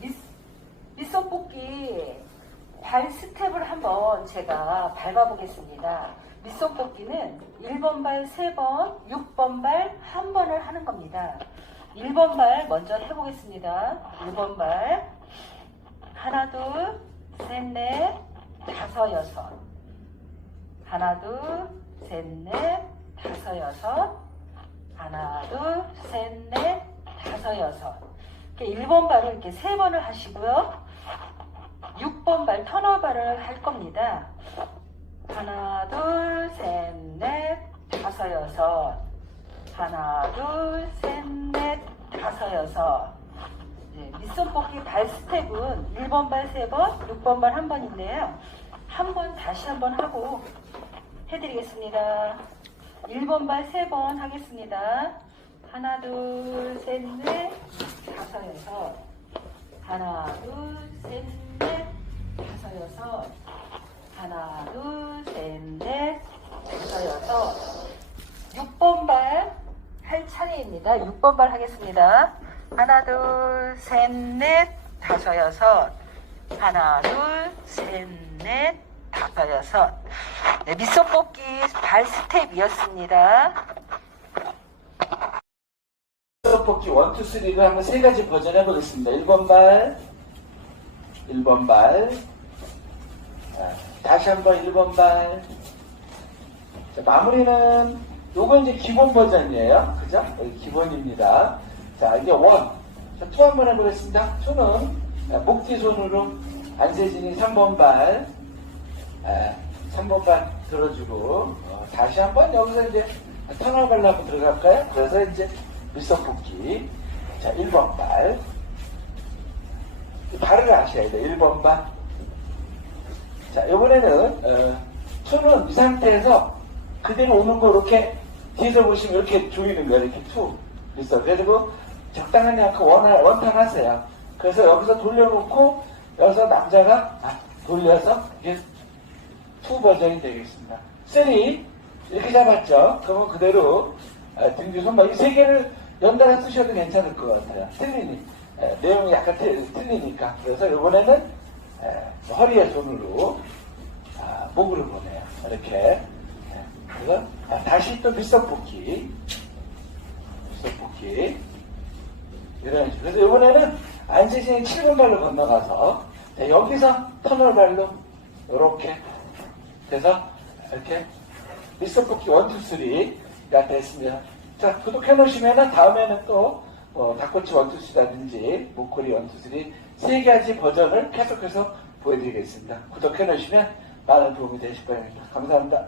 밑, 밑손 뽑기 발 스텝을 한번 제가 밟아보겠습니다. 밑손 뽑기는 1번 발 3번, 6번 발 1번을 하는 겁니다. 1번 발 먼저 해보겠습니다. 1번 발 하나 둘 셋 넷 다섯 여섯 하나 둘 셋 넷 다섯 여섯 하나 둘 셋 넷 다섯 여섯 이렇게 1번 발을 이렇게 세 번을 하시고요. 6번 발 터널 발을 할 겁니다. 하나, 둘, 셋, 넷, 다섯, 여섯. 하나, 둘, 셋, 넷, 다섯, 여섯. 네, 밑손 뽑기 발 스텝은 1번 발 3번, 6번 발 1번인데요. 한 번 다시 한 번 하고 해드리겠습니다. 1번 발 3번 하겠습니다. 하나, 둘, 셋, 넷, 다섯, 여섯. 하나, 둘, 셋, 넷, 다섯, 여섯. 하나, 둘, 셋, 넷, 다섯, 여섯. 6번 발 할 차례입니다. 6번 발 하겠습니다. 하나, 둘, 셋, 넷, 다섯, 여섯. 하나, 둘, 셋, 넷, 다섯, 여섯. 네, 밑손 뽑기 발 스텝이었습니다. 1, 2, 3를 한번 세 가지 버전 해보겠습니다. 1번 발, 1번 발, 자, 다시 한번 1번 발. 자, 마무리는 요건 이제 기본 버전이에요. 그죠? 기본입니다. 자, 이제 1. 자, 2 한번 해보겠습니다. 2는 목 뒤손으로 안세진이 3번 발, 아, 3번 발 들어주고, 어, 다시 한번 여기서 이제 터널 한번 들어갈까요? 그래서 이제 밀선 뽑기. 자, 1번 발. 이 발을 아셔야 돼요. 1번 발. 자, 이번에는, 어, 투는 이 상태에서 그대로 오는 거 이렇게 뒤에서 보시면 이렇게 조이는 거예요. 이렇게 투. 밀선. 그리고 적당한 약간 원, 원탄 하세요. 그래서 여기서 돌려놓고, 여기서 남자가 아, 돌려서 이게 투 버전이 되겠습니다. 3 이렇게 잡았죠. 그러면 그대로 아, 등뒤 손목 이 세 개를 연달아 쓰셔도 괜찮을 것 같아요. 틀리니 에, 내용이 약간 틀, 틀리니까 그래서 이번에는 에, 허리에 손으로 아, 목으로 보내요. 이렇게 에, 그래서 아, 다시 또 밀석 뽑기 밀석 뽑기 이런 식으로 그래서 이번에는 안세진이 7번 발로 건너가서 자, 여기서 터널 발로 이렇게 그래서 이렇게 뽑기 1, 2, 3가 됐습니다. 자, 구독해 놓으시면 다음에는 또 어, 닭꼬치 1, 2, 3라든지 목걸이 1, 2, 3, 세 가지 버전을 계속해서 보여드리겠습니다. 구독해 놓으시면 많은 도움이 되실 거입니다. 감사합니다.